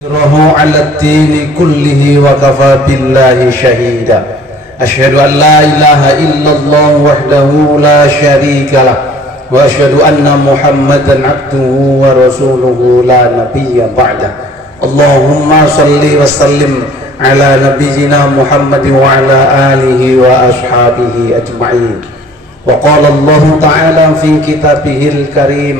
على الدين كله وكفى بالله شهيدا أشهد أن لا إله إلا الله وحده لا شريك له وأشهد أن محمدا عبده ورسوله لا نبي بعده اللهم صل وسلم على نبينا محمد وعلى آله وأصحابه أجمعين وقال الله تعالى في كتابه الكريم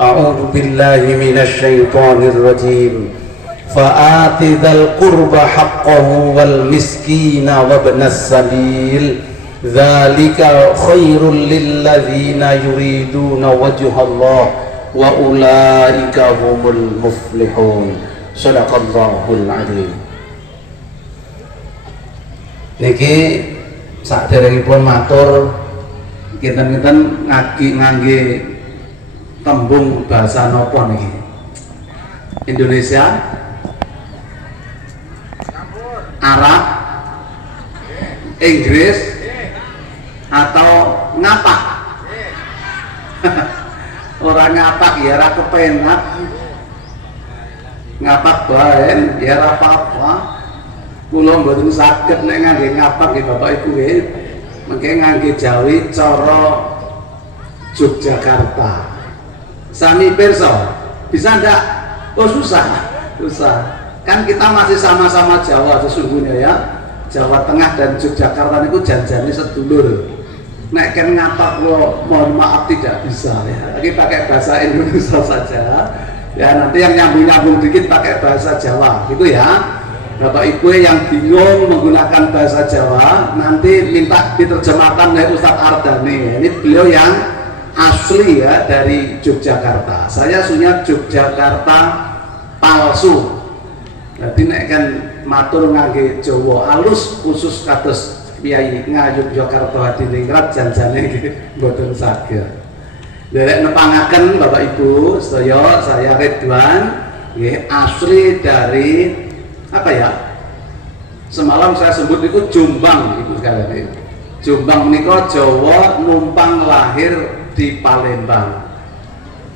أعوذ بالله من الشيطان الرجيم فآت ذا القربى حقه والمسكين وابن السبيل ذلك خير للذين يريدون وجه الله وأولئك هم المفلحون صدق الله العظيم. Niki saderengipun matur kinten-kinten ngangge tembung bahasa napa niki? Indonesia, Arab, Inggris, atau ngapak? Orang ngapak ya ra kepenak, ngapak bae ya ra apa-apa. Kula mboten saged nek ngangge ngapak nggih Bapak Ibu nggih. Mengke ngangge Jawi cara Yogyakarta. Sami pirsa, bisa ndak? Oh susah. Kan kita masih sama-sama Jawa sesungguhnya ya. Jawa Tengah dan Yogyakarta itu janjane sedulur. Nek kan ngapak lo mohon maaf tidak bisa ya. Lagi pakai bahasa Indonesia saja. Ya nanti yang nyambung-nyambung dikit pakai bahasa Jawa gitu ya. Bapak Ibu yang bingung menggunakan bahasa Jawa nanti minta diterjemahkan oleh Ustadz Ardani. Ini beliau yang asli ya dari Yogyakarta. Saya sunya Yogyakarta palsu. Jadi nek kan matur ngangge Jawa halus khusus kados Kyai Ngayogyakarta Hadiningrat janjane nggih mboten saged. Derek nepangaken Bapak Ibu sedaya saya Ridwan nggih asli dari apa ya? Semalam saya sebut itu Jombang Ibu sekalian. Jombang menika Jawa numpang lahir di Palembang.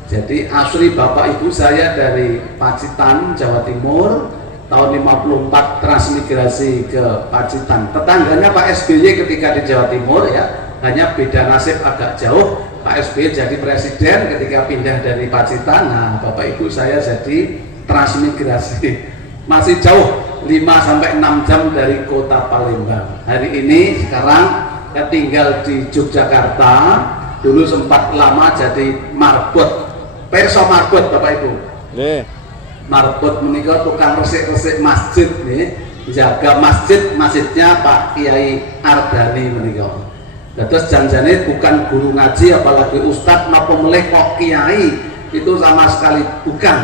Jadi asli bapak ibu saya dari Pacitan, Jawa Timur. Tahun 54 transmigrasi ke Pacitan. Tetangganya Pak SBY ketika di Jawa Timur ya, hanya beda nasib agak jauh. Pak SBY jadi presiden ketika pindah dari Pacitan. Nah, bapak ibu saya jadi transmigrasi. Masih jauh 5-6 jam dari kota Palembang. Hari ini sekarang saya tinggal di Yogyakarta. Dulu sempat lama jadi marbot. Perso marbot Bapak Ibu. Marbot menikah tukang resik-resik masjid nih, jaga masjidnya Pak Kiai Ardani menikah. Terus janjane bukan guru ngaji apalagi ustadz napa meleh kok kiai, itu sama sekali bukan.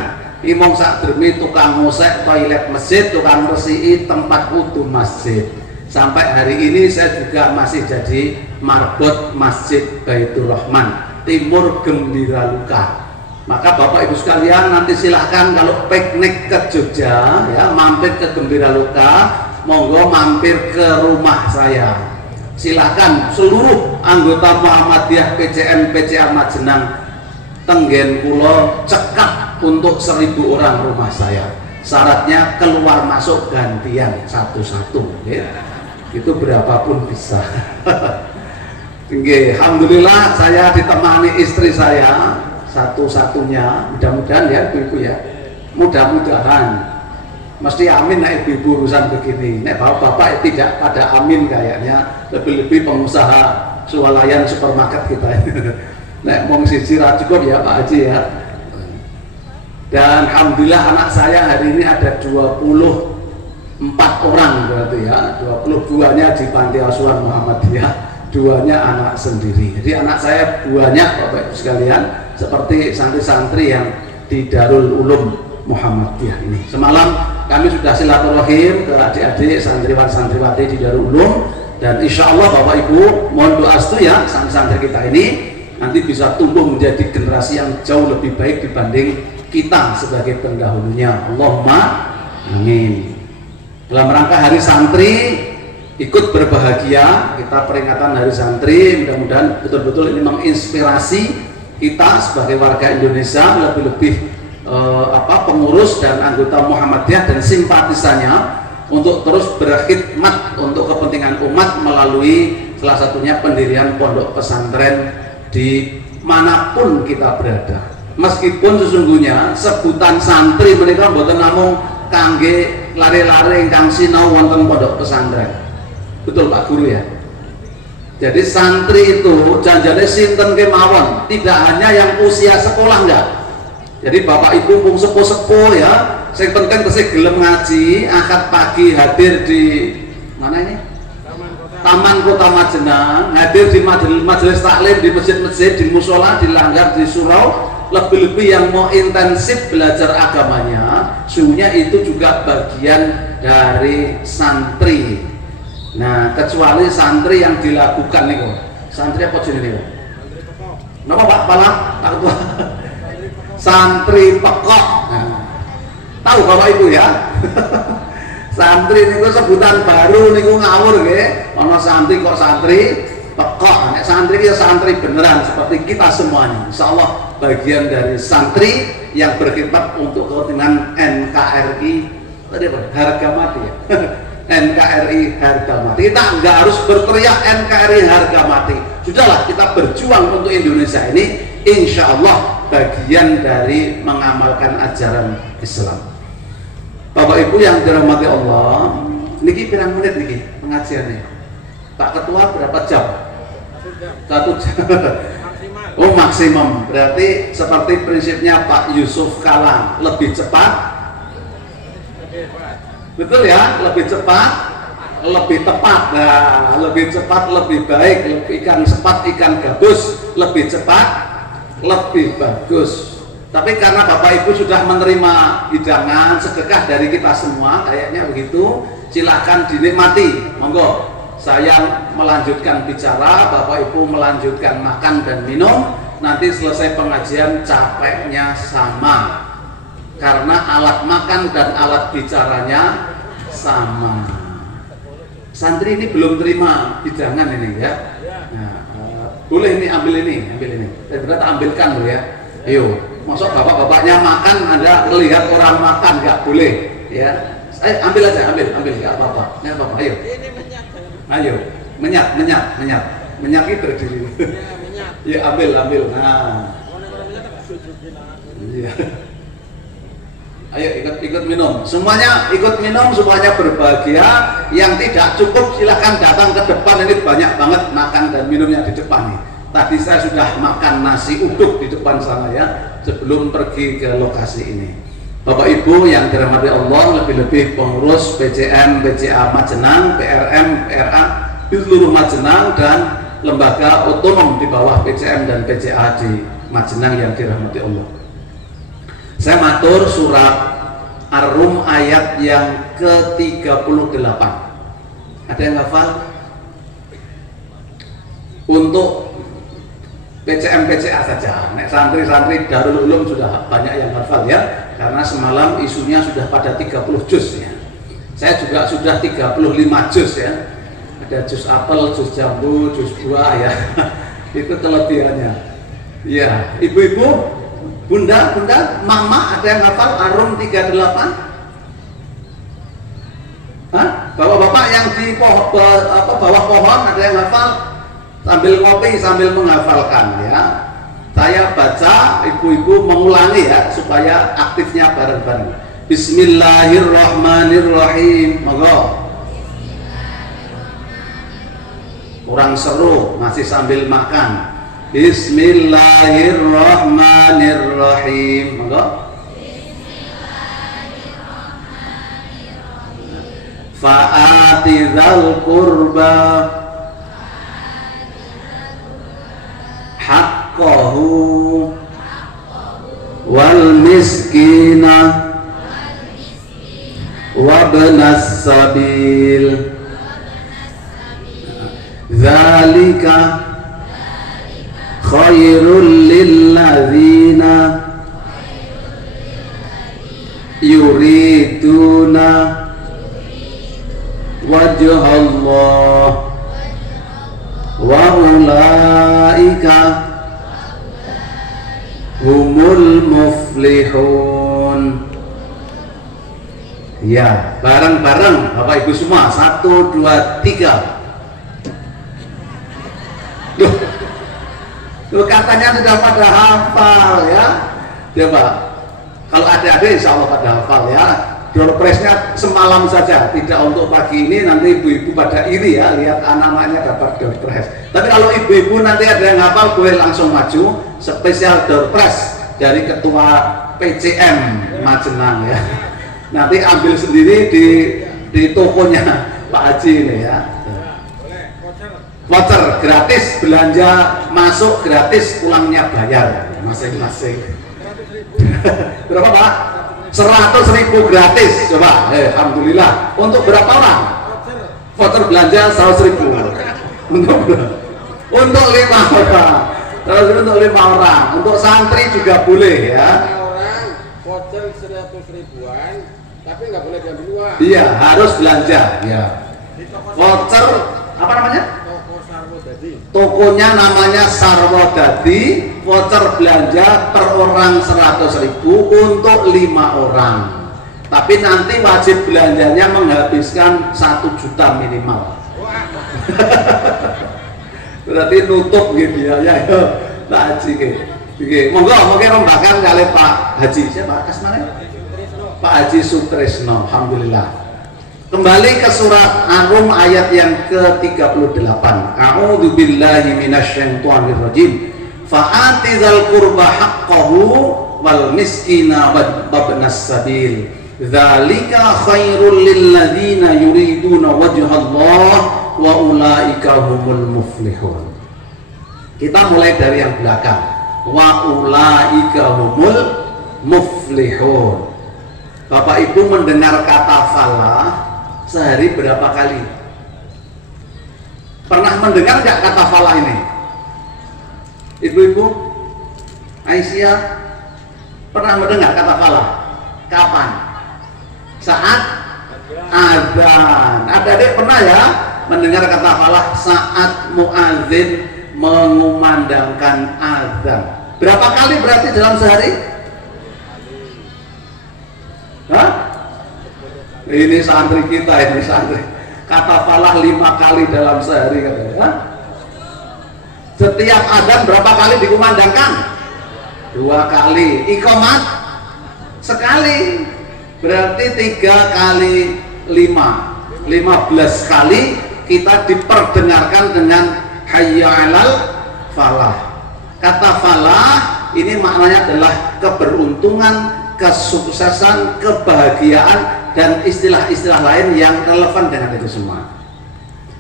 Imong sak dermi tukang ngosek toilet masjid, tukang resiki tempat wudu masjid. Sampai hari ini saya juga masih jadi marbot Masjid Baitur Rahman Timur Gembira Luka. Maka Bapak Ibu sekalian nanti silahkan kalau piknik ke Jogja ya, mampir ke Gembira Luka, monggo mampir ke rumah saya. Silahkan seluruh anggota Muhammadiyah PCN Ahmad Jenang Tenggen Kulo cekap untuk 1000 orang rumah saya. Syaratnya keluar masuk gantian satu-satu ya. Itu berapapun bisa. Alhamdulillah saya ditemani istri saya satu-satunya, mudah-mudahan ya ibu-ibu ya, mudah-mudahan mesti amin nek ibu-ibu urusan begini. Nek bapak-bapak tidak pada amin kayaknya, lebih-lebih pengusaha swalayan supermarket kita. Nek mong siji ra cukup ya Pak Haji ya. Dan alhamdulillah anak saya hari ini ada 24 orang berarti ya, 22-nya di Panti Asuhan Muhammadiyah, 2-nya anak sendiri. Jadi anak saya banyak Bapak Ibu sekalian, seperti santri-santri yang di Darul Ulum Muhammadiyah ini. Semalam kami sudah silaturahim ke adik-adik santriwan-santriwati di Darul Ulum, dan insya Allah Bapak Ibu mohon doa restu ya santri-santri kita ini nanti bisa tumbuh menjadi generasi yang jauh lebih baik dibanding kita sebagai pendahulunya. Allahumma amin. Dalam rangka Hari Santri ikut berbahagia, kita peringatan Hari Santri, mudah-mudahan betul-betul ini menginspirasi kita sebagai warga Indonesia lebih-lebih pengurus dan anggota Muhammadiyah dan simpatisannya untuk terus berkhidmat untuk kepentingan umat melalui salah satunya pendirian pondok pesantren di manapun kita berada. Meskipun sesungguhnya sebutan santri mereka mboten namung kangge lare-lare ingkang sinau wonten pondok pesantren. Betul Pak Guru ya? Jadi santri itu janjane sinten kemawon, tidak hanya yang usia sekolah enggak. Jadi Bapak Ibu pun sepuh-sepuh ya, sing penting tesih gelem ngaji, akad pagi hadir di mana ini? Taman Kota Majenang, hadir di majelis taklim, di masjid-masjid, di musola, di langgar, di surau. Lebih-lebih yang mau intensif belajar agamanya, sungguhnya itu juga bagian dari santri. Nah, kecuali santri yang dilakukan nih kok. Santri apa jenis nih? Napa Pak Pala? Tak tua. Santri pekok. Nah, tahu Bapak Ibu ya? Santri niku sebutan baru niku ngawur nggih. Ana santri kok santri pekok. Nek santri ya santri beneran seperti kita semuanya. Insyaallah bagian dari santri yang berkhidmat untuk kepentingan NKRI tadi apa? Harga mati ya. NKRI harga mati. Kita nggak harus berteriak NKRI harga mati. Sudahlah kita berjuang untuk Indonesia ini. Insya Allah bagian dari mengamalkan ajaran Islam. Bapak Ibu yang dirahmati Allah, niki pirang menit niki pengajiannya? Pak Ketua berapa jam? 1 jam. Oh maksimum. Berarti seperti prinsipnya Pak Yusuf Kala, lebih cepat. Betul ya, lebih cepat, lebih tepat. Nah, lebih cepat, lebih baik. Ikan sepat, ikan gabus, lebih cepat, lebih bagus. Tapi karena Bapak Ibu sudah menerima hidangan sedekah dari kita semua, kayaknya begitu, silahkan dinikmati. Monggo, saya melanjutkan bicara, Bapak Ibu melanjutkan makan dan minum. Nanti selesai pengajian capeknya sama, karena alat makan dan alat bicaranya sama. Santri ini belum terima hidangan ini ya. Nah, boleh ini ambil ini. Berarti ambilkan loh ya. Ayo, masuk bapak-bapaknya makan, Anda melihat orang makan nggak boleh ya. Ambil aja, ambil nggak apa-apa, ayo. Ayo, menyat itu berdiri. Ya ambil. Nah, iya. Ayo ikut minum. Semuanya ikut minum, semuanya berbahagia. Yang tidak cukup silahkan datang ke depan. Ini banyak banget makan dan minumnya di depan nih. Tadi saya sudah makan nasi uduk di depan sana ya, sebelum pergi ke lokasi ini. Bapak Ibu yang dirahmati Allah, lebih-lebih pengurus PCM, PCA Majenang, PRM, PRA di seluruh Majenang dan lembaga otonom di bawah PCM dan PCA di Majenang yang dirahmati Allah. Saya matur surat Ar-Rum ayat yang ke-38. Ada yang hafal? Untuk PCM PCA saja. Nek santri-santri Darul Ulum sudah banyak yang hafal ya, karena semalam isunya sudah pada 30 juz ya. Saya juga sudah 35 juz ya. Ada juz apel, juz jambu, juz buah ya. Itu kelebihannya. Ya, ibu-ibu, bunda, mama ada yang hafal Ar-Rum 38? Hah? Bapak-bapak yang di bawah pohon ada yang hafal? Sambil ngopi sambil menghafalkan ya. Saya baca, ibu-ibu mengulangi ya supaya aktifnya bareng-bareng. Bismillahirrahmanirrahim. Monggo. Kurang seru, masih sambil makan. Bismillahirrahmanirrahim. Monggo. Fa'atizal qurba haqqahu wal miskina wabnas sabil dzalika khairul lilladzina yuriduna wajhallah wa ulaika humul muflihun. Iya, bareng-bareng Bapak Ibu semua. 1, 2, 3. Loh, katanya sudah pada hafal ya. Coba, kalau adik-adik insya Allah pada hafal ya. Door prize-nya semalam saja, tidak untuk pagi ini. Nanti ibu-ibu pada iri ya, lihat anak-anaknya dapat door prize. Tapi kalau ibu-ibu nanti ada yang hafal, boleh langsung maju. Spesial door prize dari ketua PCM Majenang ya. Nanti ambil sendiri di tokonya Pak Haji ini ya. Voucher gratis, belanja masuk gratis, pulangnya bayar masing-masing. Berapa Pak? 100.000 gratis. Coba, alhamdulillah. Untuk berapa orang? Voucher belanja 100.000. Untuk 5 orang. Terus untuk 5 orang. Untuk santri juga boleh ya. Orang voucher 100.000-an, tapi nggak boleh diambil uang. Iya, harus belanja. Ya. Voucher apa namanya? Tokonya namanya Sarwodadi. Voucher belanja per orang 100.000 untuk 5 orang. Tapi nanti wajib belanjanya menghabiskan 1 juta minimal. Berarti nutup gitu ya. Pak Haji gitu. Monggo rombakan kali Pak Haji. Siapa asmane? Pak Haji Sutresno. Alhamdulillah. Kembali ke surat Ar-Rum ayat yang ke-38. A'udzu billahi minasyaitonir rajim. Fa'ati dzal qurba haqqahu wal miskina wabnas sabil. Dzalika khairul lil ladzina yuriduna wajhallah wa ulaika humul muflihun. Kita mulai dari yang belakang. Wa ulaika humul muflihun. Bapak Ibu mendengar kata falah sehari berapa kali? Pernah mendengar nggak kata falah ini? Ibu-ibu, Aisyah, pernah mendengar kata falah? Kapan? Saat azan. Adik-adik pernah ya mendengar kata falah saat muadzin mengumandangkan azan? Berapa kali berarti dalam sehari? Hah? Ini santri kita, ini santri. Kata falah 5 kali dalam sehari katanya. Setiap azan berapa kali dikumandangkan? 2 kali. Iqamat sekali. Berarti 3 kali 5. 15 kali kita diperdengarkan dengan hayya 'alal falah. Kata falah ini maknanya adalah keberuntungan, kesuksesan, kebahagiaan, dan istilah-istilah lain yang relevan dengan itu semua.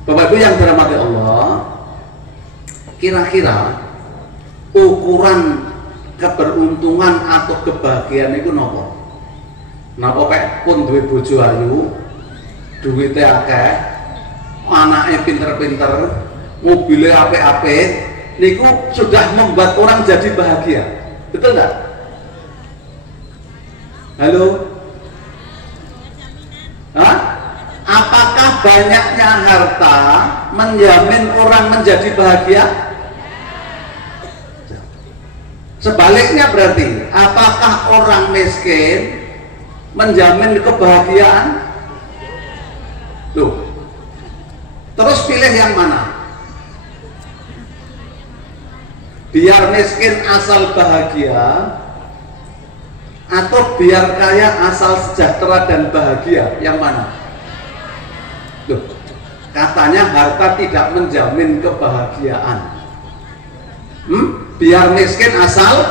Bapak Ibu yang dirahmati Allah, kira-kira ukuran keberuntungan atau kebahagiaan itu nopo? Nopo pek pun duwe bojo ayu, duwite akeh, anake pinter-pinter, mobilnya apik-apik, niku sudah membuat orang jadi bahagia. Betul nggak? Halo? Hah? Apakah banyaknya harta menjamin orang menjadi bahagia? Sebaliknya berarti, apakah orang miskin menjamin kebahagiaan? Loh, terus pilih yang mana? Biar miskin asal bahagia, atau biar kaya asal sejahtera dan bahagia? Yang mana? Loh, katanya harta tidak menjamin kebahagiaan. Biar miskin asal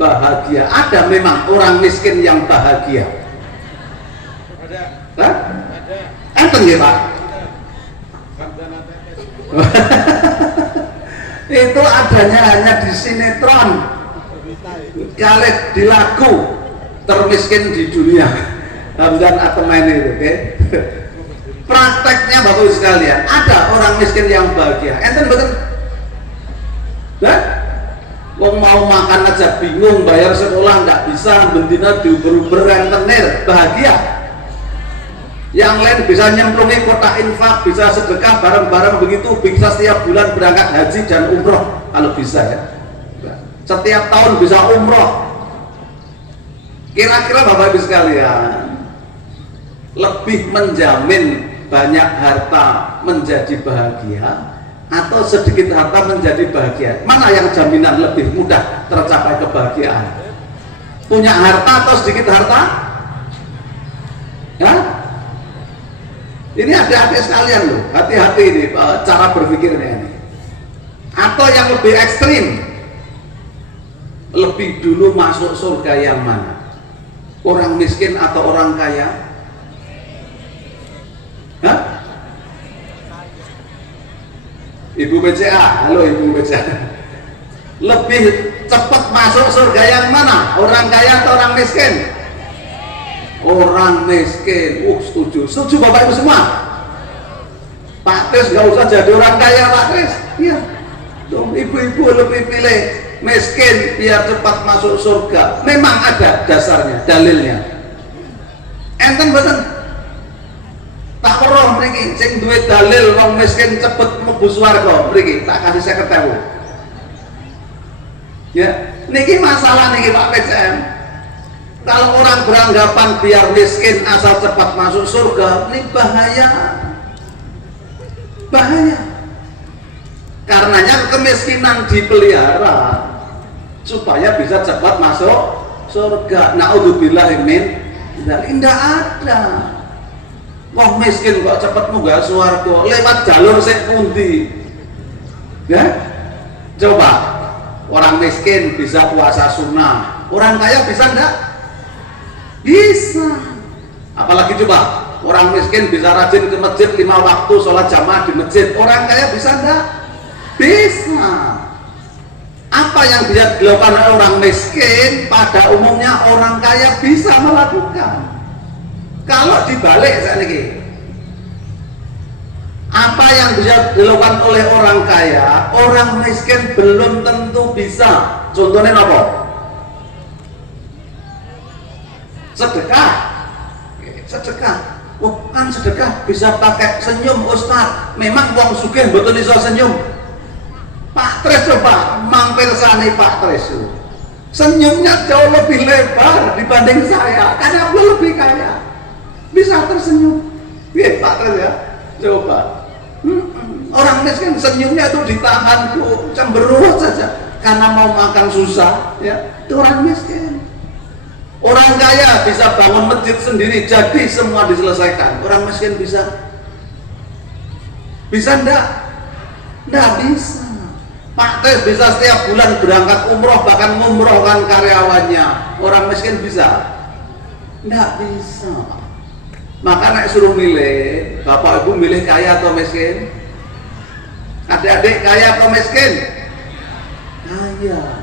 bahagia. Ada memang orang miskin yang bahagia? Ada. Hah? Enten ya Pak? Itu adanya hanya di sinetron, kali di lagu termiskin di dunia, Hamdan Atemaini itu, oke? Prakteknya Bapak Ibu sekalian, ada orang miskin yang bahagia. Enten betul? Nah, wong mau makan aja bingung, bayar sekolah nggak bisa, bendina diuber-uber rentenir, bahagia. Yang lain bisa nyemplungi kotak infak, bisa sedekah bareng-bareng begitu, bisa setiap bulan berangkat haji dan umroh kalau bisa ya. Setiap tahun bisa umroh. Kira-kira Bapak Ibu sekalian, lebih menjamin banyak harta menjadi bahagia atau sedikit harta menjadi bahagia? Mana yang jaminan lebih mudah tercapai kebahagiaan? Punya harta atau sedikit harta? Ya? Ini adik-adik sekalian loh, hati-hati ini cara berpikirnya ini. Atau yang lebih ekstrim, lebih dulu masuk surga yang mana? Orang miskin atau orang kaya? Hah? Ibu BCA, halo Ibu BCA. Lebih cepat masuk surga yang mana? Orang kaya atau orang miskin? Orang miskin. Setuju. Setuju Bapak Ibu semua? Pak Kris nggak usah jadi orang kaya Pak Kris. Iya. Ibu-ibu lebih pilih miskin biar cepat masuk surga. Memang ada dasarnya, dalilnya. Enten betul. Tak perlu mriki sing duwe dalil wong miskin cepet mlebu swarga mriki tak kasih 50.000. Ya, niki masalah niki Pak PCM. Kalau orang beranggapan biar miskin asal cepat masuk surga, ini bahaya. Bahaya. Karenanya kemiskinan dipelihara supaya bisa cepat masuk surga. Naudzubillahi min dzalik. Tidak ada. Wong miskin kok cepet munggah swarga lewat jalur sing pundi? Ya? Coba orang miskin bisa puasa sunnah, orang kaya bisa enggak? Bisa. Apalagi coba orang miskin bisa rajin ke masjid 5 waktu sholat jamaah di masjid, orang kaya bisa enggak? Bisa. Apa yang bisa dilakukan oleh orang miskin pada umumnya orang kaya bisa melakukan. Kalau dibalik saat ini, apa yang bisa dilakukan oleh orang kaya, orang miskin belum tentu bisa. Contohnya apa? Sedekah. Sedekah. Oh, kan sedekah bisa pakai senyum Ustaz. Memang wong sugih betul iso senyum. Pak Tris coba mampir sani Pak Tris. Senyumnya jauh lebih lebar dibanding saya karena beliau lebih kaya. Bisa tersenyum. Iya Pak Tris ya. Coba. Orang miskin senyumnya itu ditahan tuh cemberut saja karena mau makan susah ya. Itu orang miskin. Orang kaya bisa bangun masjid sendiri jadi semua diselesaikan. Orang miskin bisa? Bisa enggak? Enggak bisa. Pak Tris bisa setiap bulan berangkat umroh bahkan ngumrohkan karyawannya. Orang miskin bisa? Enggak bisa. Maka nek suruh milih, Bapak Ibu milih kaya atau miskin? Adik-adik kaya atau miskin? Kaya.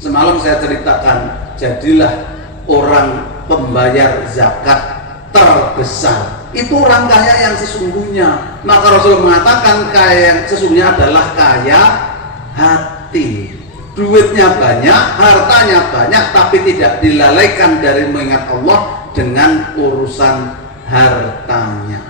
Semalam saya ceritakan, jadilah orang pembayar zakat terbesar. Itu orang kaya yang sesungguhnya. Maka Rasul mengatakan kaya yang sesungguhnya adalah kaya hati. Duitnya banyak, hartanya banyak, tapi tidak dilalaikan dari mengingat Allah dengan urusan hartanya.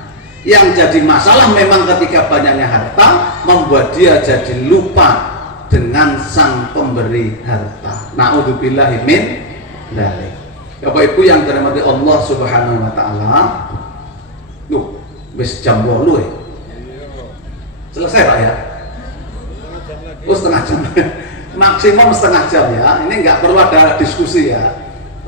Yang jadi masalah memang ketika banyaknya harta membuat dia jadi lupa dengan sang pemberi harta. Naudzubillahi min dzalik. Bapak Ibu yang dirahmati Allah Subhanahu wa taala. Loh, wis jam 8 ya. Selesai Pak ya? Oh, setengah jam. Maksimum setengah jam ya. Ini nggak perlu ada diskusi ya.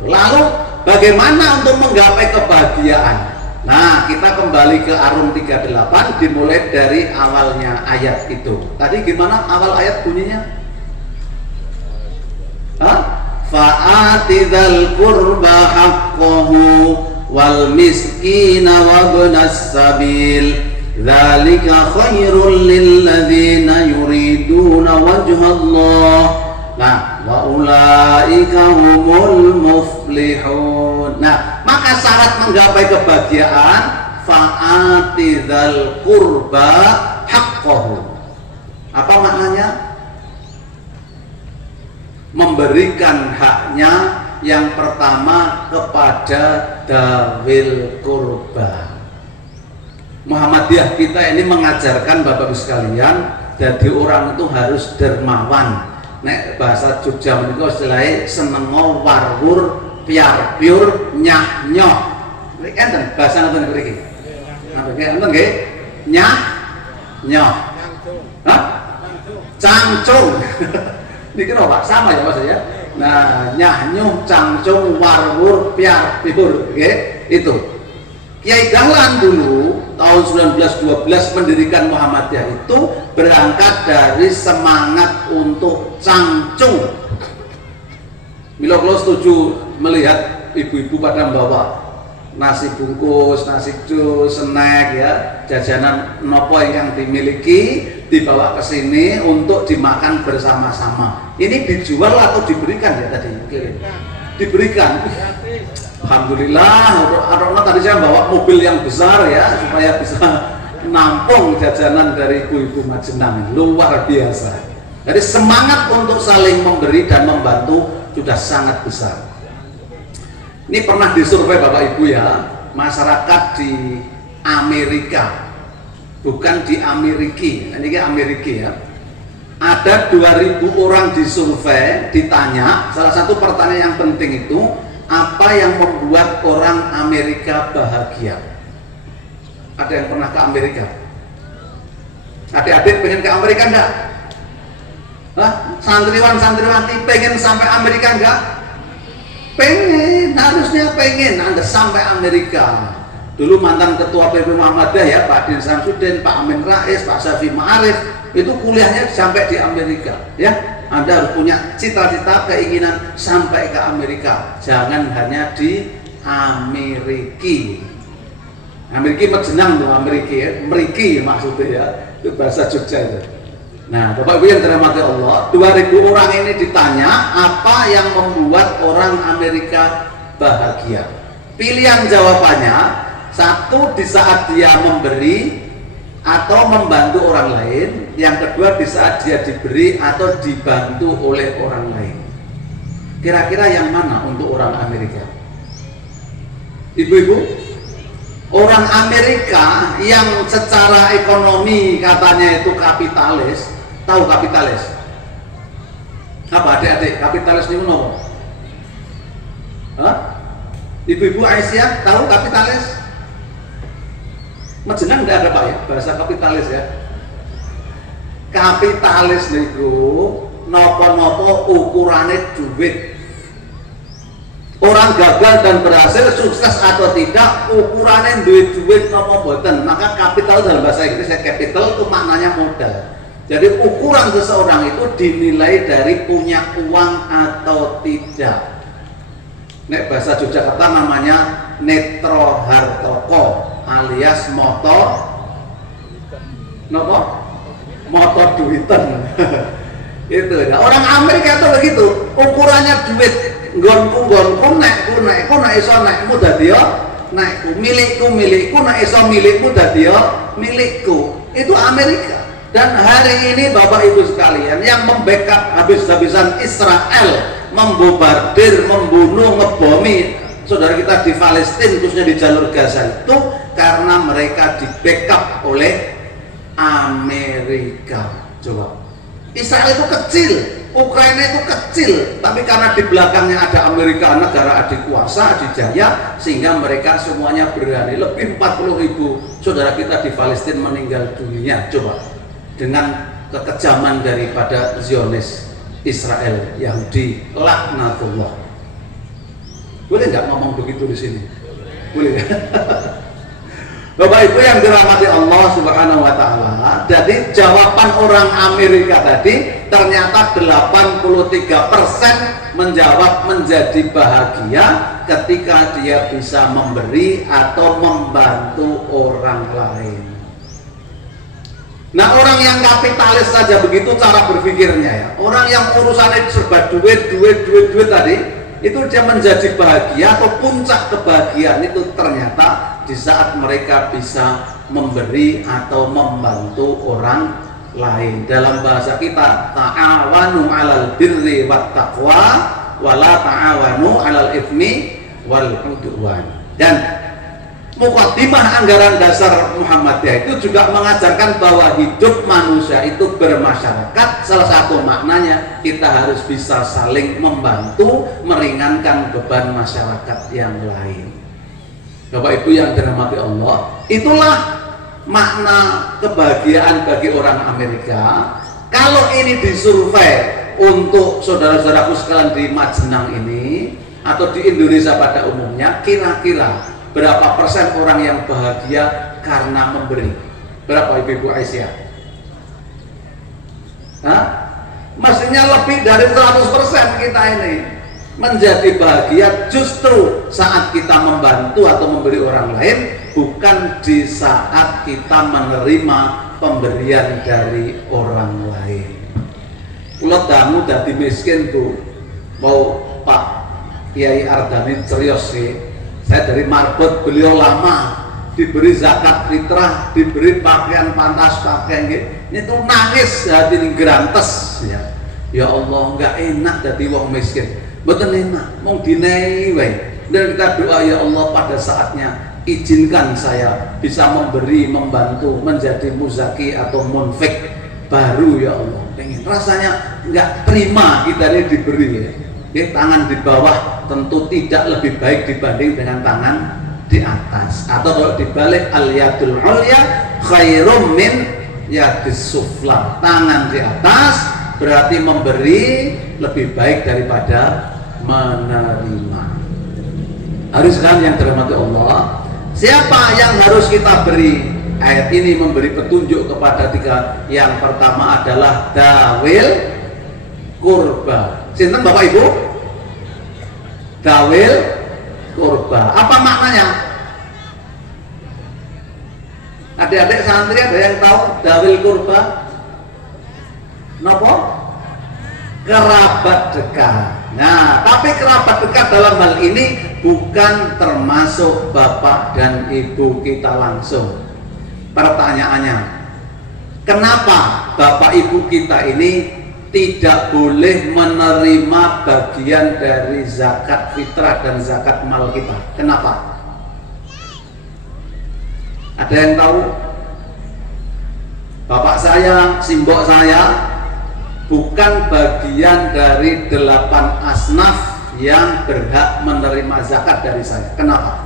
Lalu bagaimana untuk menggapai kebahagiaan? Nah, kita kembali ke Ar-Rum 38 dimulai dari awalnya ayat itu. Tadi gimana awal ayat bunyinya? Fa'ati dzal qurba haqqahu wal miskina wa ibnas sabil dzalika khairul lil ladzina yuriduna wajhallah. Nah, wa ulaika humul muflihun. Nah, maka syarat menggapai kebahagiaan fa'ati dzal qurba haqqahu. Apa maknanya? Memberikan haknya yang pertama kepada dawil qurba. Muhammadiyah kita ini mengajarkan Bapak Ibu sekalian, jadi orang itu harus dermawan. Nek bahasa Jogja menika istilahnya senengo warwur piar piur nyah nyoh. enten bahasa ngoten mriki. Napa nggih enten nggih? Nyah nyoh. Hah? Cangcung. Niki Pak sama ya Mas ya. Nah, nyah nyuh cangcung warwur piar pihur nggih itu. Kiai Dahlan dulu tahun 1912 mendirikan Muhammadiyah itu berangkat dari semangat untuk cangcung. Mila kula setuju melihat ibu-ibu pada membawa nasi bungkus, nasi jus, snack ya, jajanan nopo yang dimiliki dibawa ke sini untuk dimakan bersama-sama. Ini dijual atau diberikan ya tadi? Diberikan. Alhamdulillah, karena tadi saya bawa mobil yang besar ya supaya bisa nampung jajanan dari ibu-ibu Majenang, luar biasa. Jadi semangat untuk saling memberi dan membantu sudah sangat besar. Ini pernah disurvei Bapak Ibu ya, masyarakat di Amerika, bukan di Ameriki, ini Ameriki ya. Ada 2000 orang disurvei, ditanya, salah satu pertanyaan yang penting itu, apa yang membuat orang Amerika bahagia? Ada yang pernah ke Amerika? Adik-adik pengen ke Amerika enggak? Santriwan-santriwati pengen sampai Amerika enggak? Pengen, harusnya pengen Anda sampai Amerika. Dulu mantan ketua PP Muhammadiyah ya, Pak Din Samsudin, Pak Amin Rais, Pak Syafi Ma'arif, itu kuliahnya sampai di Amerika ya. Anda harus punya cita-cita, keinginan sampai ke Amerika. Jangan hanya di Ameriki. Ameriki Majenang tuh Ameriki ya, Meriki maksudnya ya. Itu bahasa Jogja itu. Nah, Bapak Ibu yang dirahmati Allah, 2000 orang ini ditanya apa yang membuat orang Amerika bahagia. Pilihan jawabannya, satu di saat dia memberi atau membantu orang lain, yang kedua di saat dia diberi atau dibantu oleh orang lain. Kira-kira yang mana untuk orang Amerika? Ibu-ibu, orang Amerika yang secara ekonomi katanya itu kapitalis, tahu kapitalis? Apa adik-adik, kapitalis ini apa? Hah? Ibu-ibu Aisyah tahu kapitalis? Majenang enggak ada Pak ya, bahasa kapitalis ya. Kapitalis niku nopo-nopo ukurannya duit. Orang gagal dan berhasil, sukses atau tidak, ukurannya duit nopo mboten. Maka kapital dalam bahasa Inggris capital itu maknanya modal. Jadi ukuran seseorang itu dinilai dari punya uang atau tidak. Nek bahasa Yogyakarta namanya netro hartoko alias motor nopo motor duitan. Itu ya. Orang Amerika itu begitu, ukurannya duit. Nggonku naikku iso naikmu dadi yo naikku, milikku nek iso milikmu dadi yo milikku. Itu Amerika. Dan hari ini Bapak Ibu sekalian yang membackup habis-habisan Israel membombardir, membunuh, ngebomi saudara kita di Palestina, khususnya di jalur Gaza itu karena mereka di backup oleh Amerika. Coba, Israel itu kecil, Ukraina itu kecil, tapi karena di belakangnya ada Amerika, negara adik kuasa, adijaya, sehingga mereka semuanya berani. Lebih 40.000 saudara kita di Palestina meninggal dunia. Coba, dengan kekejaman daripada Zionis Israel Yahudi, laknatullah. Boleh nggak ngomong begitu di sini? Boleh. Bapak Ibu yang dirahmati Allah Subhanahu wa taala, jadi jawaban orang Amerika tadi ternyata 83% menjawab menjadi bahagia ketika dia bisa memberi atau membantu orang lain. Nah, orang yang kapitalis saja begitu cara berpikirnya ya. Orang yang urusannya serba duit tadi, itu dia menjadi bahagia atau puncak kebahagiaan itu ternyata di saat mereka bisa memberi atau membantu orang lain. Dalam bahasa kita, ta'awanu 'alal birri wat taqwa wala ta'awanu 'alal itsmi wal 'udwan. Dan mukaddimah anggaran dasar Muhammadiyah itu juga mengajarkan bahwa hidup manusia itu bermasyarakat. Salah satu maknanya kita harus bisa saling membantu, meringankan beban masyarakat yang lain. Bapak Ibu yang dirahmati Allah, itulah makna kebahagiaan bagi orang Amerika. Kalau ini disurvei untuk saudara-saudaraku sekalian di Majenang ini atau di Indonesia pada umumnya, kira-kira berapa persen orang yang bahagia karena memberi? Berapa Ibu Aisyah? Hah? Mestinya lebih dari 100% kita ini menjadi bahagia justru saat kita membantu atau memberi orang lain, bukan di saat kita menerima pemberian dari orang lain. Kalau tamu dadi miskin tuh, mau Pak Kiai Ardhani Ceriyos sih, saya dari Marbot, beliau lama diberi zakat fitrah, diberi pakaian pantas, pakaian ini tuh nangis hati ini gerantes ya. Ya Allah, nggak enak jadi wong miskin. Betul enak, mau dinai wae. Dan kita doa, ya Allah, pada saatnya izinkan saya bisa memberi, membantu, menjadi muzaki atau munfik baru ya Allah. Pengen rasanya nggak terima kita ini diberi ya. Tangan di bawah tentu tidak lebih baik dibanding dengan tangan di atas. Atau kalau dibalik, al yadul ulya khairum min yadis sufla. Tangan di atas berarti memberi lebih baik daripada menerima. Harus kan yang dirahmati Allah, siapa yang harus kita beri? Ayat ini memberi petunjuk kepada tiga. Yang pertama adalah dawil kurba. Sinten Bapak Ibu? Dawil kurba. Apa maknanya? Adik-adik santri ada yang tahu dawil kurba? Napa? Kerabat dekat. Nah, tapi kerabat dekat dalam hal ini bukan termasuk bapak dan ibu kita langsung. Pertanyaannya, kenapa bapak ibu kita ini tidak boleh menerima bagian dari zakat fitrah dan zakat mal kita? Kenapa? Ada yang tahu? Bapak saya, simbok saya bukan bagian dari 8 asnaf yang berhak menerima zakat dari saya. Kenapa?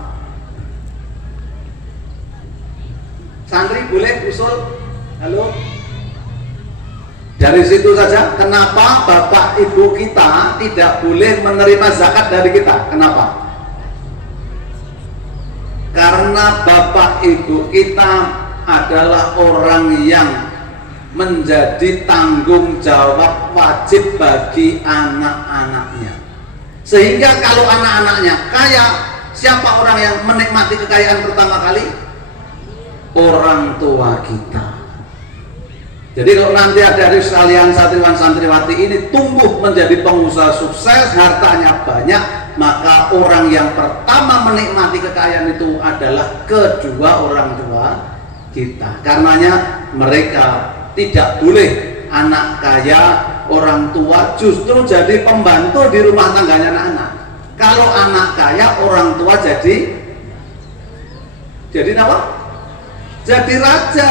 Santri boleh usul? Halo? Dari situ saja, kenapa bapak ibu kita tidak boleh menerima zakat dari kita? Kenapa? Karena bapak ibu kita adalah orang yang menjadi tanggung jawab wajib bagi anak-anaknya. Sehingga kalau anak-anaknya kaya, siapa orang yang menikmati kekayaan pertama kali? Orang tua kita. Jadi kalau nanti ada sekalian santriwan santriwati ini tumbuh menjadi pengusaha sukses, hartanya banyak, maka orang yang pertama menikmati kekayaan itu adalah kedua orang tua kita. Karenanya mereka tidak boleh anak kaya orang tua justru jadi pembantu di rumah tangganya anak-anak. Kalau anak kaya orang tua jadi apa? Jadi raja.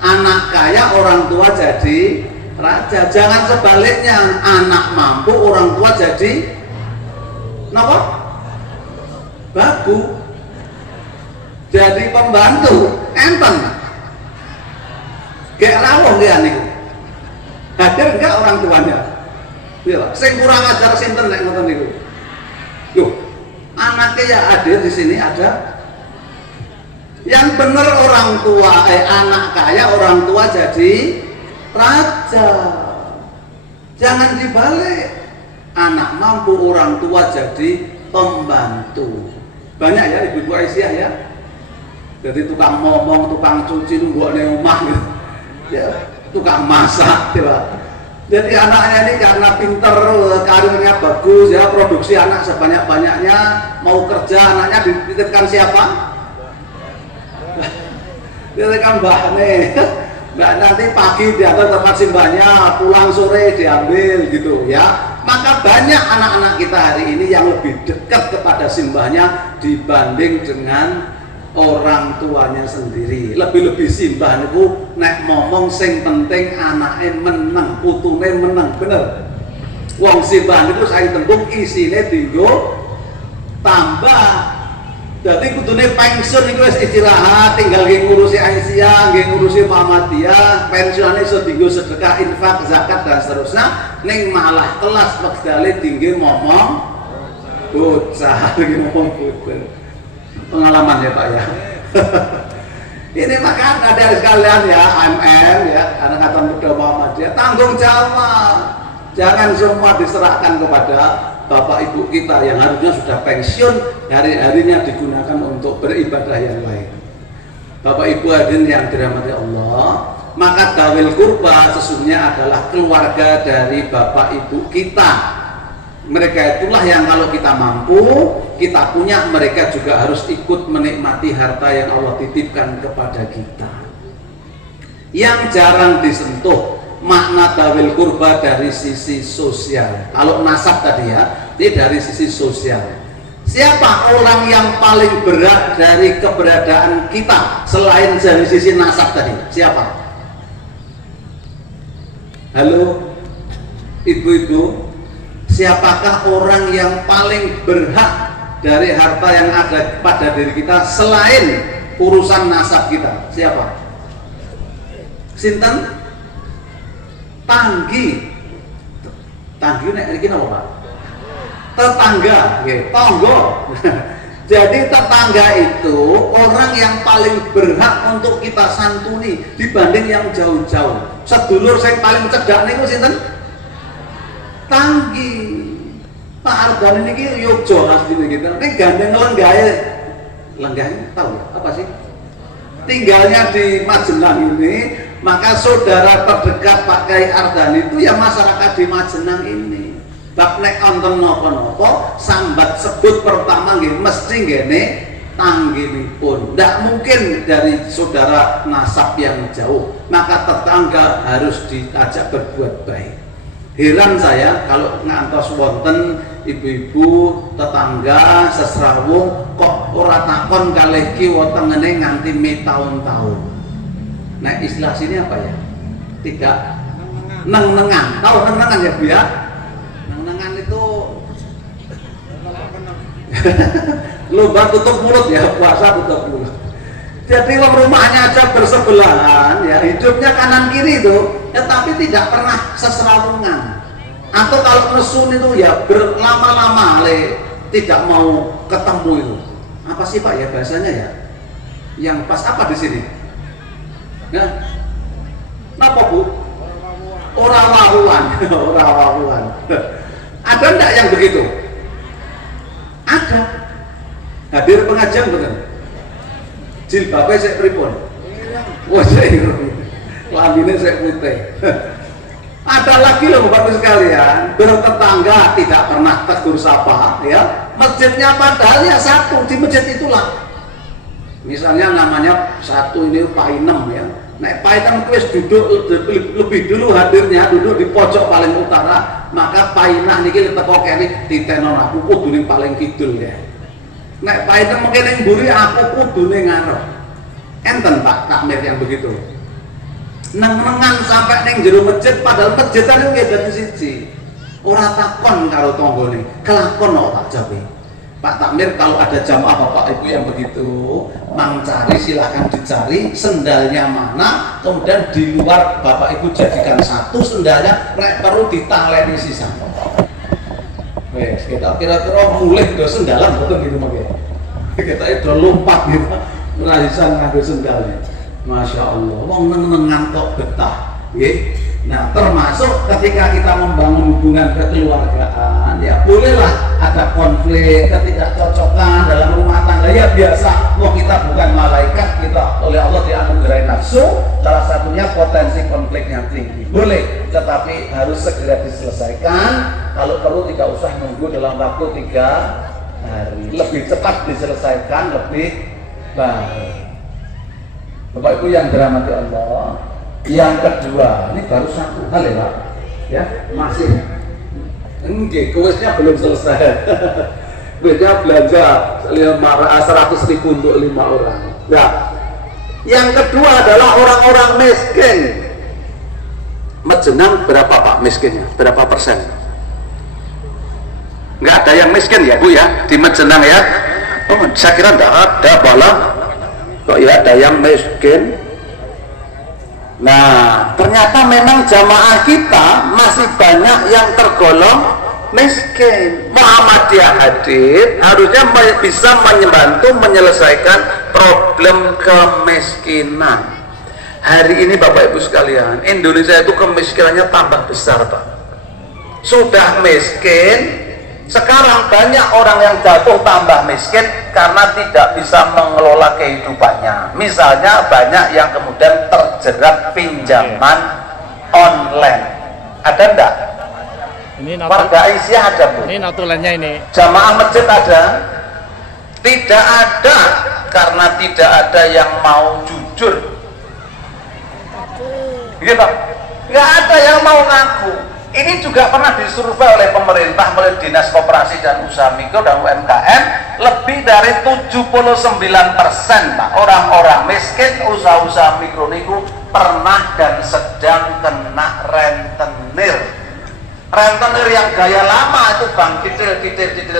Anak kaya orang tua jadi raja. Jangan sebaliknya, anak mampu orang tua jadi apa? Babu. Jadi pembantu. Enten. Kayak rawuh dia niku. Hadir enggak orang tuanya? Iya, sing kurang ajar sinten nek ngoten niku. Yo, anaknya ya hadir di sini ada. Yang benar orang tua, anak kaya orang tua jadi raja. Jangan dibalik. Anak mampu orang tua jadi pembantu. Banyak ya Ibu Aisyah ya. Jadi tukang ngomong, tukang cuci nunggokne omah gitu. Ya, tukang masak ya. Jadi anaknya ini karena pinter, karirnya bagus ya, produksi anak sebanyak-banyaknya, mau kerja anaknya dititipkan siapa? Dititipkan mbah nih. Mbak nanti pagi diantar tempat simbahnya, pulang sore diambil gitu ya. Maka banyak anak-anak kita hari ini yang lebih dekat kepada simbahnya dibanding dengan orang tuanya sendiri. Lebih-lebih simbah niku nek ngomong sing penting anake meneng, putune meneng, bener. Wong simbah niku saking tembung isine dienggo tambah Jadi kudune pensiun itu wis istirahat, tinggal nggih ngurusi Aisyah, nggih ngurusi Muhammadiyah, pensiunane iso dienggo sedekah, infak, zakat dan seterusnya, ning malah kelas wekdale tinggi ngomong bocah, lagi ngomong bocah. Pengalaman ya Pak ya. Ini maka ada sekalian ya, AMN ya, Angkatan Muda Muhammadiyah, tanggung jawab. Jangan semua diserahkan kepada bapak ibu kita yang harusnya sudah pensiun, hari-harinya digunakan untuk beribadah yang lain. Bapak ibu hadirin yang dirahmati Allah, maka dawil kurba sesungguhnya adalah keluarga dari bapak ibu kita. Mereka itulah yang kalau kita mampu, kita punya, mereka juga harus ikut menikmati harta yang Allah titipkan kepada kita. Yang jarang disentuh makna dawil kurba dari sisi sosial. Kalau nasab tadi ya, ini dari sisi sosial. Siapa orang yang paling berat dari keberadaan kita selain dari sisi nasab tadi? Siapa? Halo, ibu-ibu, siapakah orang yang paling berhak dari harta yang ada pada diri kita selain urusan nasab kita? Siapa? Sinten? Tanggi ini apa Pak? Tetangga, tonggo. Jadi tetangga itu orang yang paling berhak untuk kita santuni dibanding yang jauh-jauh. Sedulur saya paling cedak niku sinten? Tanggi. Pak Ardan ini Yogyo asline gitu. Ini gandeng lenggahnya tahu ya? Apa sih? Tinggalnya di Majenang ini. Maka saudara terdekat Pak Kiai Ardan itu ya masyarakat di Majenang ini. Bab nek wonten napa-napa sambat sebut pertama nggih mesti ngene tangginipun. Ndak mungkin dari saudara nasab yang jauh. Maka tetangga harus diajak berbuat baik. Heran saya kalau ngantos wonten ibu-ibu tetangga sesrawung kok ora takon kalih kiwa tengene nganti tahun-tahun. Nah istilah sini apa ya? Tidak neng-nengan. Tahu neng-nengan ya Bu ya? Neng-nengan itu lomba tutup mulut ya, puasa tutup mulut. Jadi rumahnya aja bersebelahan ya, hidupnya kanan kiri itu, ya tapi tidak pernah seserawungan. Atau kalau mesun itu ya berlama-lama tidak mau ketemu itu. Apa sih Pak ya bahasanya ya? Yang pas apa di sini? Nah, kenapa Bu? Orang wahuan. Ada enggak yang begitu? Ada. Hadir pengajian betul. Jilbabnya saya pripun. Wah saya lambine saya putih. Ada lagi loh Bapak sekalian, bertetangga tidak pernah tegur sapa, ya. Masjidnya padahal ya satu, di masjid itulah. Misalnya namanya satu ini Painem ya. Nek Painem kuis duduk lebih dulu hadirnya, duduk di pojok paling utara, maka Painah niki teko kene ditenon aku kudune paling kidul ya. Nek Painem mungkin ning mburi aku kudune ngarep. Enten Pak takmir yang begitu. Neng-nengan sampai neng jero masjid padahal masjid tadi nggih dadi siji. Ora takon karo tanggane, kelakon kok Pak Jabe. Pak Takmir kalau ada jamaah Bapak Ibu yang begitu, mang cari silahkan dicari sendalnya mana, kemudian di luar Bapak Ibu jadikan satu sendalnya, nek perlu ditaleni sisa. Wes kita kira-kira mulai do sendalan betul gitu mangke. Kita itu lompat gitu, merahisan nganggo sendalnya. Masya Allah, wong neng-nengan kok betah, nggih. Nah, termasuk ketika kita membangun hubungan kekeluargaan, ya bolehlah ada konflik, ketidakcocokan dalam rumah tangga, ya biasa. Wong kita bukan malaikat, kita oleh Allah dianugerahi nafsu, salah satunya potensi konfliknya tinggi. Boleh, tetapi harus segera diselesaikan. Kalau perlu tidak usah nunggu dalam waktu 3 hari. Lebih cepat diselesaikan, lebih baik. Bapak Ibu yang dirahmati Allah. Yang kedua, ini baru satu hal ya Pak, ya masih enggak, kuisnya belum selesai. Beda belanja 100.000 untuk 5 orang. Nah, yang kedua adalah orang-orang miskin. Majenang berapa Pak miskinnya? Berapa persen? Nggak ada yang miskin ya Bu ya di Majenang ya? Oh, saya kira tidak ada, malah kok ya ada yang miskin. Nah, ternyata memang jamaah kita masih banyak yang tergolong miskin. Muhammadiyah hadir harusnya bisa membantu menyelesaikan problem kemiskinan. Hari ini Bapak Ibu sekalian, Indonesia itu kemiskinannya tambah besar, Pak. Sudah miskin, sekarang banyak orang yang jatuh tambah miskin karena tidak bisa mengelola kehidupannya. Misalnya banyak yang kemudian terjerat pinjaman online. Ada enggak? Ini Warga Aisyah ada, Bu? Ini notulennya ini. Jamaah masjid ada? Tidak ada, karena tidak ada yang mau jujur. Gitu, nggak ada yang mau ngaku. Ini juga pernah disurvei oleh pemerintah melalui Dinas Koperasi dan Usaha Mikro dan UMKM. Lebih dari 79% Pak, orang-orang miskin usaha-usaha mikro niku pernah dan sedang kena rentenir. Rentenir yang gaya lama itu bang kicil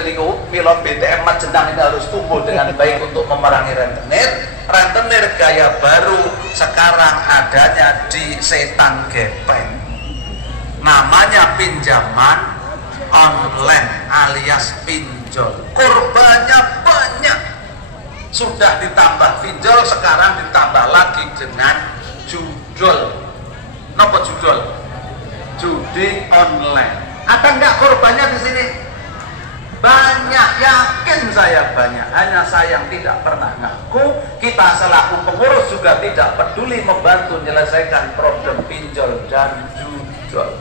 niku, milo BTM Majendang ini harus tumbuh dengan baik untuk memerangi rentenir. Rentenir gaya baru sekarang adanya di setan gepeng, namanya pinjaman online alias pinjol. Korbannya banyak, sudah ditambah pinjol, sekarang ditambah lagi dengan judol. Nopo judol? Judi online. Ada nggak korbannya di sini? Banyak, yakin saya banyak. Hanya saya yang tidak pernah ngaku. Kita selaku pengurus juga tidak peduli membantu menyelesaikan problem pinjol dan judol.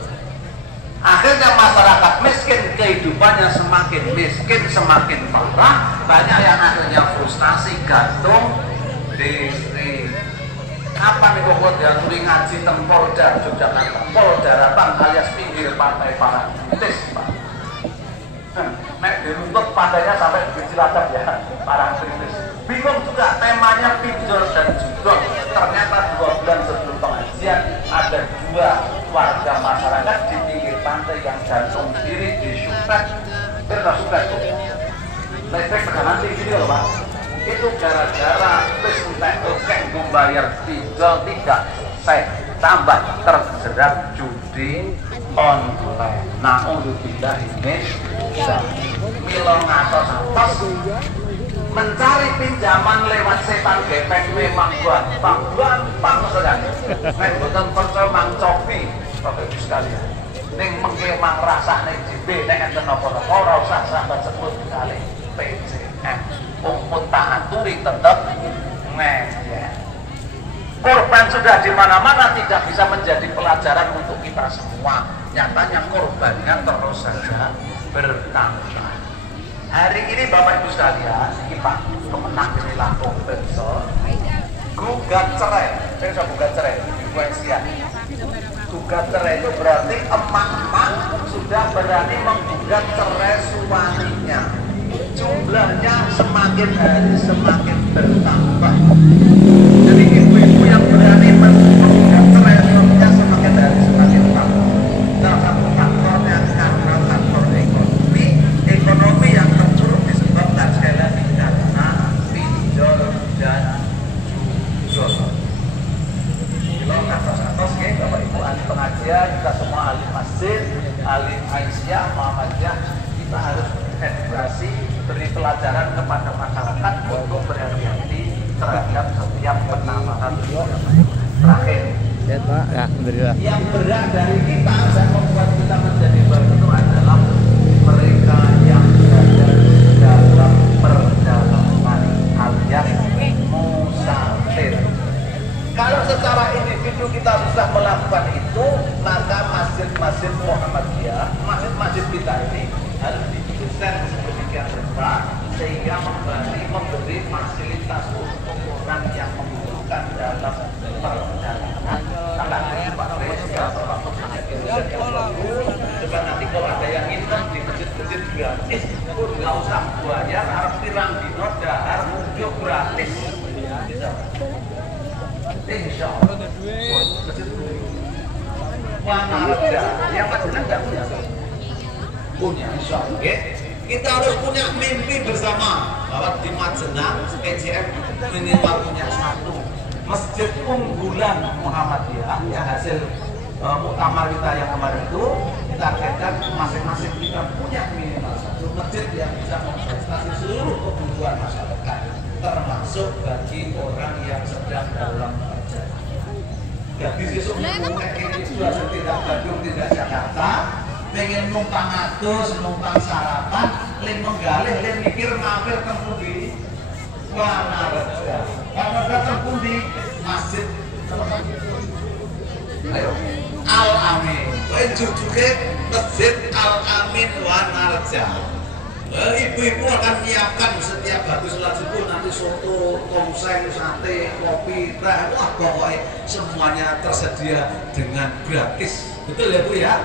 Akhirnya masyarakat miskin, kehidupannya semakin miskin, semakin parah. Banyak yang akhirnya frustasi, gantung diri. Apa nih kok diaturi ngaji teng Polda Yogyakarta, Polda Daratan alias pinggir pantai Parangtritis, Pak. Nek diruntut pantainya sampai di Cilacap ya, Parangtritis. Bingung juga, temanya pinjol dan judol. Ternyata 2 bulan sebelum pengajian ada 2 warga masyarakat di pinggir pantai yang gantung diri di Supet. Kita Supet tuh. Listrik tekanan tinggi loh, Pak. Itu gara-gara wis entek membayar pinjol tidak saya tambah terjerat judi online. Na'udzubillah ini milo ngatos atas mencari pinjaman lewat setan gepeng memang gampang sekali. Nek mboten percaya mang cobi Bapak Ibu sekalian. Ning mengke mang rasane jibe nek enten napa-napa ora usah sambat sebut kali PCM. Umut tak aturi tetap ngejek. Korban sudah di mana-mana, tidak bisa menjadi pelajaran untuk kita semua. Nyatanya korbannya terus saja bertambah. Hari ini Bapak Ibu sekalian, ini Pak Kemenang ini Lampung Bensol gugat cerai. Saya bisa gugat cerai di sekian. Gugat cerai itu berarti emak-emak sudah berani menggugat cerai suaminya. Jumlahnya semakin hari semakin bertambah. Jadi ibu-ibu yang berani menggugat cerai suaminya semakin hari semakin bertambah. Salah satu faktornya karena faktor ekonomi yang terpuruk disebabkan sekali lagi karena pinjol dan judol. Kalau atas-atas ya Bapak Ibu ahli pengajian, kita semua ahli masjid, ahli Aisyah, Muhammadiyah, kita harus edukasi, beri pelajaran kepada masyarakat untuk berhati-hati terhadap setiap penamaan. Terakhir, ya Pak, ya, alhamdulillah. Yang berat dari kita dan membuat kita menjadi baik itu adalah mereka yang berada dalam perjalanan alias musafir. Kalau secara individu kita susah melakukan itu, maka masjid-masjid Muhammadiyah, masjid-masjid kita ini harus didesain sedemikian rupa sehingga memberi fasilitas untuk orang yang membutuhkan dalam perjalanan. Karena Pak Presiden atau Pak Presiden yang bagus, juga nanti kalau ada yang nginep di masjid-masjid gratis, pun nggak usah bayar, harus pirang dino dahar muncul gratis. Insya Allah. Yang Madinah nggak punya. Punya, insya Allah. Kita harus punya mimpi bersama. bahwa di Majenang PJM minimal punya satu masjid unggulan Muhammadiyah ya, hasil muktamar kita yang kemarin itu kita targetkan masing-masing kita punya minimal satu masjid yang bisa memfasilitasi seluruh kebutuhan masyarakat, termasuk bagi orang yang sedang dalam perjalanan. Jadi besok minggu ini sudah tidak Bandung, tidak Jakarta, pengen numpang atus, numpang sarapan, lain menggalih, lain mikir mampir tempuh di Wanarja. Wanarja tempuh di masjid. Ayo, Al Amin. Judulnya Masjid Al Amin Wanarja. Ibu-ibu akan menyiapkan setiap habis sholat subuh nanti soto, tongseng, sate, kopi, teh, wah pokoknya semuanya tersedia dengan gratis. Betul ya Bu ya?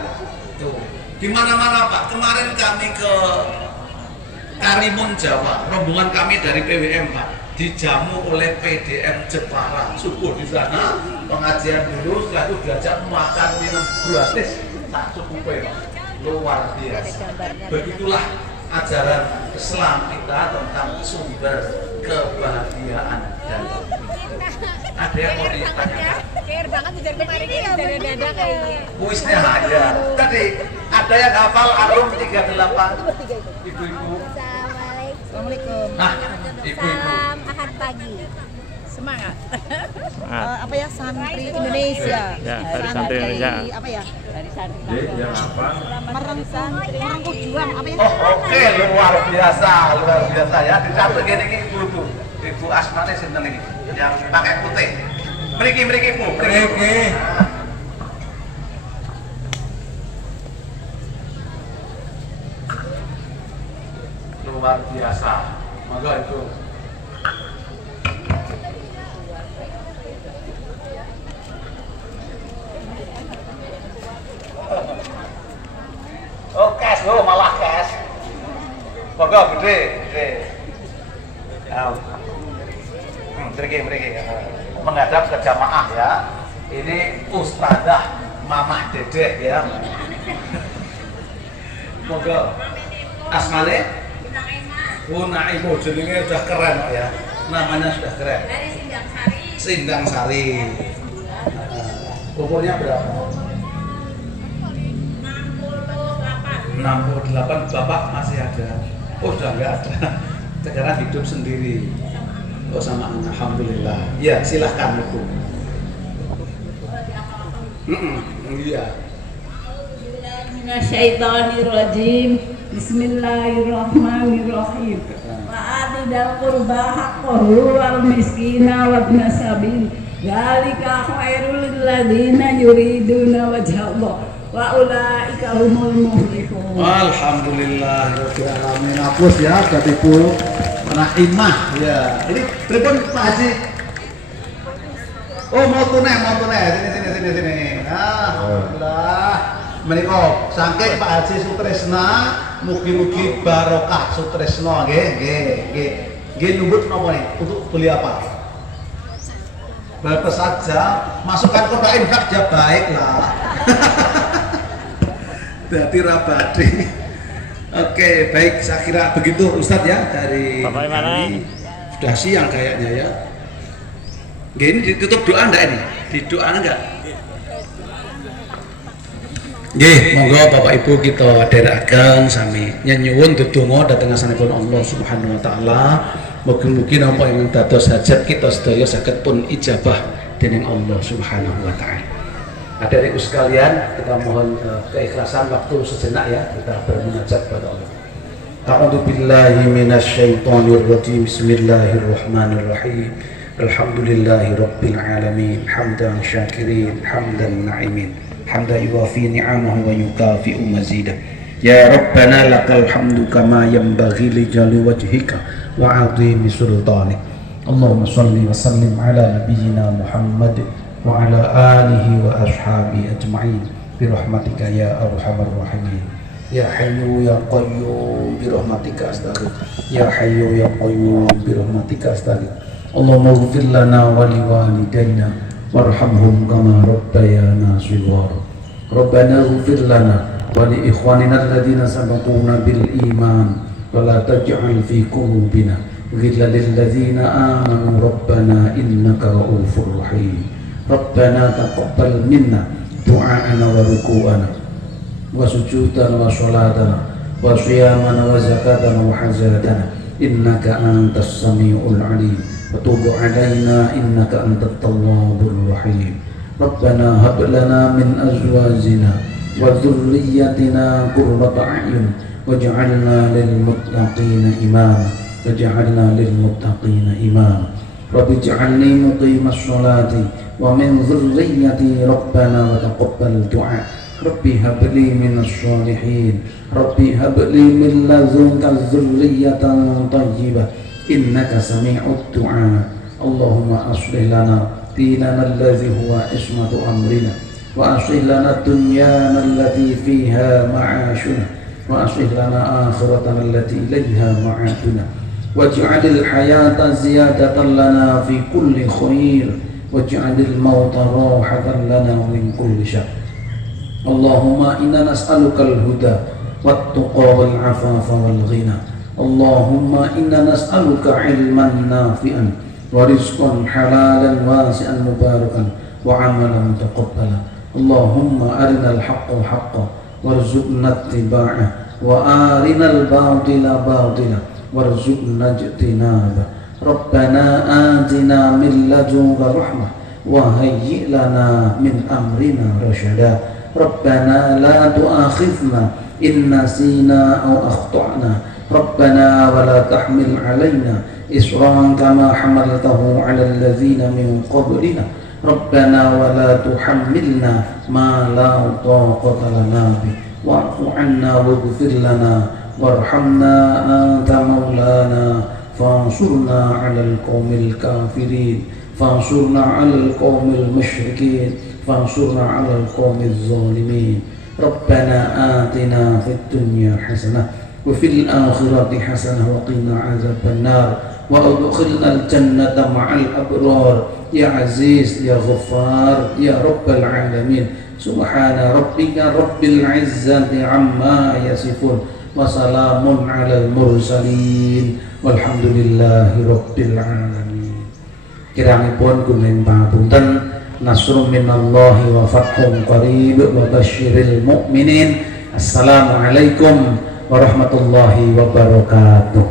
Tuh. Di mana-mana Pak. Kemarin kami ke Karimun Jawa, rombongan kami dari PWM Pak, dijamu oleh PDM Jepara. Subuh di sana, pengajian dulu, setelah itu diajak makan minum gratis. Tak cukup luar biasa. Begitulah ajaran Islam kita tentang sumber kebahagiaan dan ada yang mau ditanyakan? Care banget dari kemarin ini dari dada kayaknya. Puisnya aja. Tadi ada yang hafal Arum 38. Ibu-ibu. Assalamualaikum. Nah, ibu-ibu. Salam Ahad pagi. Semangat. Semangat. Apa ya, santri Indonesia. Ya, dari santri Indonesia. Apa ya? Dari santri. Yang apa? Merengkuh juang apa ya? Oh, oke, luar biasa ya. Di satu gini ibu-ibu. Ibu Asmane sinten iki yang pakai putih. Mriki Bu. Mriki. Luar biasa. Monggo itu. Oh, cash lo malah cash. Monggo gede. Mriki menghadap ke jamaah ya. Ini Ustadzah Mamah Dedek ya. Monggo. Asmane? Unaimu jenenge udah keren ya. Namanya sudah keren. Dari Sindang Sari. Sindang Sari. Umurnya berapa? 68. Bapak masih ada. Oh, sudah enggak ada. Sekarang hidup sendiri. Oh, sama anak. Alhamdulillah. Ya, silahkan Ibu. Iya. Minasyaitonirrajim. Bismillahirrahmanirrahim. Wa'atidal qurba haqqahu wal miskina wabna sabil. Dzalika khairul lil ladzina yuriduna wajhallah. Wa ulaika humul muflihun. Alhamdulillah rabbil alamin. Hapus ya buat Ibu Rahimah ya. Ini pripun Pak Haji? Oh, mau tunai. Sini. Alhamdulillah. Menika saking Pak Haji Sutresna, mugi-mugi barokah Sutresna nggih. Nggih numbut napa nih? Untuk beli apa? Berapa saja, masukkan kode infak ya baiklah. Jadi rabadi. Oke, baik, saya kira begitu Ustadz ya dari sudah siang kayaknya ya. Ini ditutup doa enggak ini? Di doa enggak? Nggih, monggo Bapak Ibu kita dherekaken sami nyuwun ndedonga dhateng ngasanipun Allah Subhanahu wa taala. Mugi-mugi napa ingkang dados hajat kita sedaya saged pun ijabah dening Allah Subhanahu wa taala. Adik-adikku sekalian, kita mohon keikhlasan waktu sejenak ya, kita bermunajat kepada Allah. A'udzu billahi minasyaitonir rajim. Bismillahirrahmanirrahim. Alhamdulillahi rabbil alamin. Hamdan syakirin, hamdan na'imin. Hamdan yuwafi ni'amahu wa yukafi'u mazidah. Ya Rabbana lakal hamdu kama yanbaghi li jalali wajhika wa 'azimi sultanik. Allahumma shalli wa sallim ala nabiyyina Muhammad wa ala alihi wa ashabi ajma'in birahmatika ya arhamar rahimin. Ya hayyu ya qayyum birahmatika astaghfir. Ya hayyu ya qayyum birahmatika astaghfir. Allahumma ighfir lana wa liwalidayna warhamhum kama rabbayana shighara. Rabbana ighfir lana wa li ikhwanina alladhina sabaquna bil iman wa la taj'al fi qulubina ghfir lil ladzina amanu rabbana innaka ra'ufur rahim. Rabbana taqabbal minna du'aana wa ruku'ana wa sujudana wa sholatana wa shiyamana wa zakatana wa hajatana innaka antas sami'ul alim wa tub 'alaina innaka antat tawwabur rahim. Rabbana hab lana min azwajina wa dhurriyyatina qurrata a'yun waj'alna lil muttaqina imama waj'alna lil muttaqina imama. Rabbi ij'alni muqimas sholati wa min dhurriyyati rabbana wa taqabbal du'a. Rabbi habli minas sholihin Rabbi habli min ladunka dzurriyyatan thayyibah innaka sami'ud du'a. Allahumma aslih lana dinana alladhi huwa ismatu amrina wa aslih lana dunyana allati fiha ma'ashuna wa aslih lana akhiratana allati ilayha ma'aduna waj'alil hayata ziyadatan lana fi kulli khair waj'alil mauta rahatan lana min kulli syarr. Allahumma inna nas'alukal huda wat-tuqa wal 'afafa wal ghina. Allahumma inna nas'aluka 'ilman nafi'an wa rizqan halalan wasi'an mubarakan wa 'amalan mutaqabbalan. Allahumma arinal haqqa haqqan warzuqna ittiba'ah wa arinal batila batila warzuqna ijtinabah. Rabbana atina min ladunka rahmah wa hayyi' lana min amrina rasyada. Rabbana la tu'akhidhna in nasina aw akhta'na. Rabbana wa la tahmil 'alaina isran kama hamaltahu 'alal ladzina min qablina. Rabbana wa la tuhammilna ma la taqata lana bi wa'fu 'anna waghfir lana warhamna anta maulana fansurna 'alal qaumil kafirin fansurna 'alal qaumil musyrikin fansurna 'alal qaumiz zalimin. Rabbana atina fid dunya hasanah wa fil akhirati hasanah wa qina 'adzaban nar wa adkhilnal jannata ma'al abrar ya aziz ya ghaffar ya rabbal alamin. Subhana rabbika rabbil izzati amma yasifun wa salamun 'alal mursalin walhamdulillahi rabbil alamin. Kirangipun kuning pangapunten. Nasrun minallahi wa fathun qarib wa basyiril mu'minin. Assalamualaikum warahmatullahi wabarakatuh.